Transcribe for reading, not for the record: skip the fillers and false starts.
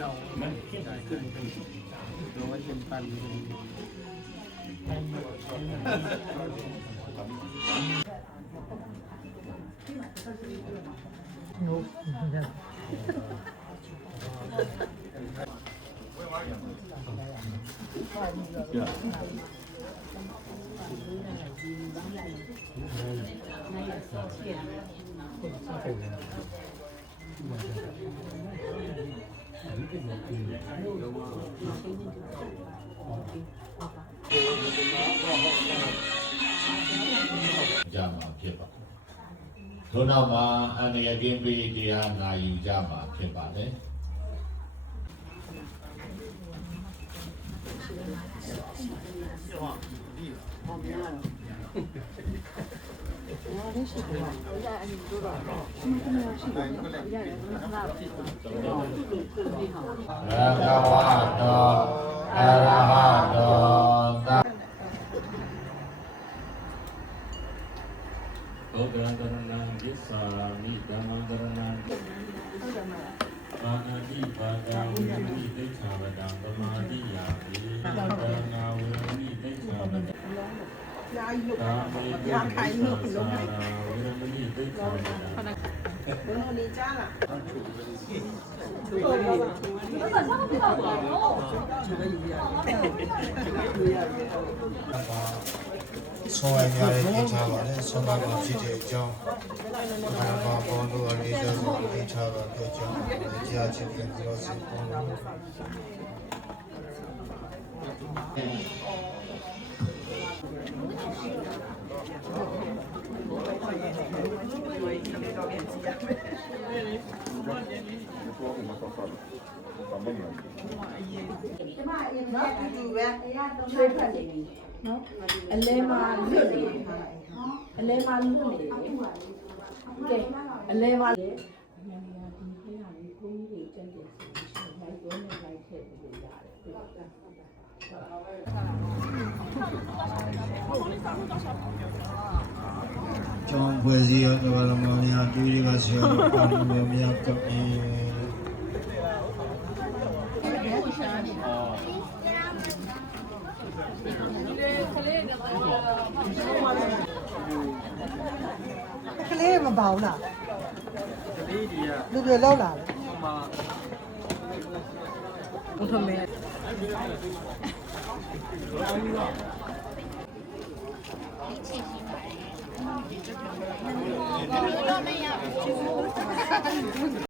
เราโดยเป็นปันนุ๊กကြမှာဖြစ်ပါထို့နောက်မှာအန္တရာယ်ကင်းပြီးတရားနာယူကြမှာဖြစ်ပါတယ်ရဟဝတောအရဟတောโอกาสนังยิสามิธัมมังกรณังปานาติปาตาวิริติชาวดังธรรมาติยาติปานาวิริติชาวดังตาเมติสาสาราวิริติชาวดังဆောင်းရရတဲ့တင်ထားပါတယ်ဆောင်းပါမှာဖြစ်တဲ့အကြောင်းဘာဘာဘောလို့အလေးစားဆုံးတင်ထားပါတဲ့အကြောင်းကြားချင်တဲ့ပြောစီပေါ်နော်တူတူပဲချွေးဖက်နေပြီနော်အလဲမှာလွတ်နေတယ်အလဲမှာလွတ်နေတယ်ကဲအလဲမှာလေအမြန်မြန်ဒီခေတ်ဟာလေးကိုကြီးတွေကျန်တယ်ဆိုရင်လိုက်တော့နဲ့လိုက်ထည့်ပြီးရတယ်ကျောင်းဖွဲ့စည်းရောဘာလို့မများတူတွေကဆရာတော်ပေါင်းလို့များကပ်ပြီးကလေးမပေါဘူးလား ကလေးတွေက လူတွေလောက်လာတယ် မှာ ဘုထမဲ